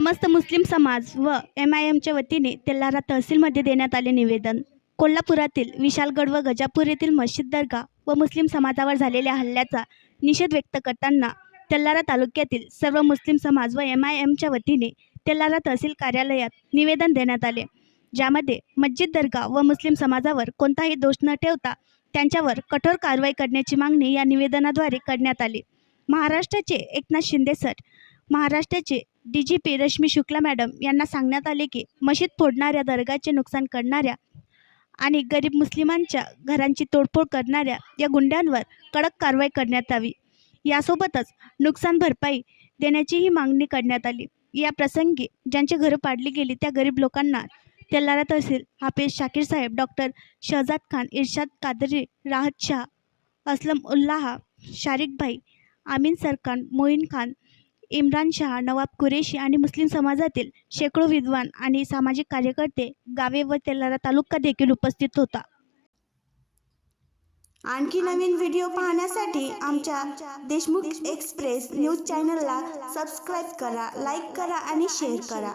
समस्त मुस्लिम समाज व MIMच्या वतीने तेल्हारा तहसीलमध्ये देण्यात आले निवेदन. कोल्हापुरातील विशालगड व गजापूर येथील मस्जिद दर्गा व मुस्लिम समाजावर झालेल्या हल्ल्याचा निषेध व्यक्त करताना तेल्हारा तालुक्यातील सर्व मुस्लिम समाज व MIMच्या वतीने तेल्हारा तहसील कार्यालयात निवेदन देण्यात आले, ज्यामध्ये मस्जिद दर्गा व मुस्लिम समाजावर कोणताही दोष न ठेवता त्यांच्यावर कठोर कारवाई करण्याची मागणी या निवेदनाद्वारे करण्यात आली. महाराष्ट्राचे एकनाथ शिंदे सर, महाराष्ट्राचे DGP रश्मी शुक्ला मॅडम यांना सांगण्यात आले की मशीद फोडणाऱ्या, दर्गाचे नुकसान करणाऱ्या आणि गरीब मुस्लिमांच्या घरांची तोडफोड करणाऱ्या या गुंड्यांवर कडक कारवाई करण्यात यावी. यासोबतच नुकसान भरपाई देण्याचीही मागणी करण्यात आली. या प्रसंगी ज्यांची घरं पाडली गेली त्या गरीब लोकांना तेल्हारा तहसील हाफिज शाकीर साहेब, डॉक्टर शहजाद खान, इर्शाद कादरी, राहत शाह, असलम उल्लाह, शारिक भाई, आमीन सरखान, मोईन खान, इम्रान शाह, नवाब कुरेशी आणि मुस्लिम समाजातील शेकडो विद्वान आणि सामाजिक कार्यकर्ते, गावे व तेल्हारा तालुका देखील उपस्थित होता. आणखी नवीन व्हिडिओ पाहण्यासाठी आमच्या देशमुख एक्सप्रेस न्यूज चॅनलला सबस्क्राईब करा, लाईक करा आणि शेअर करा.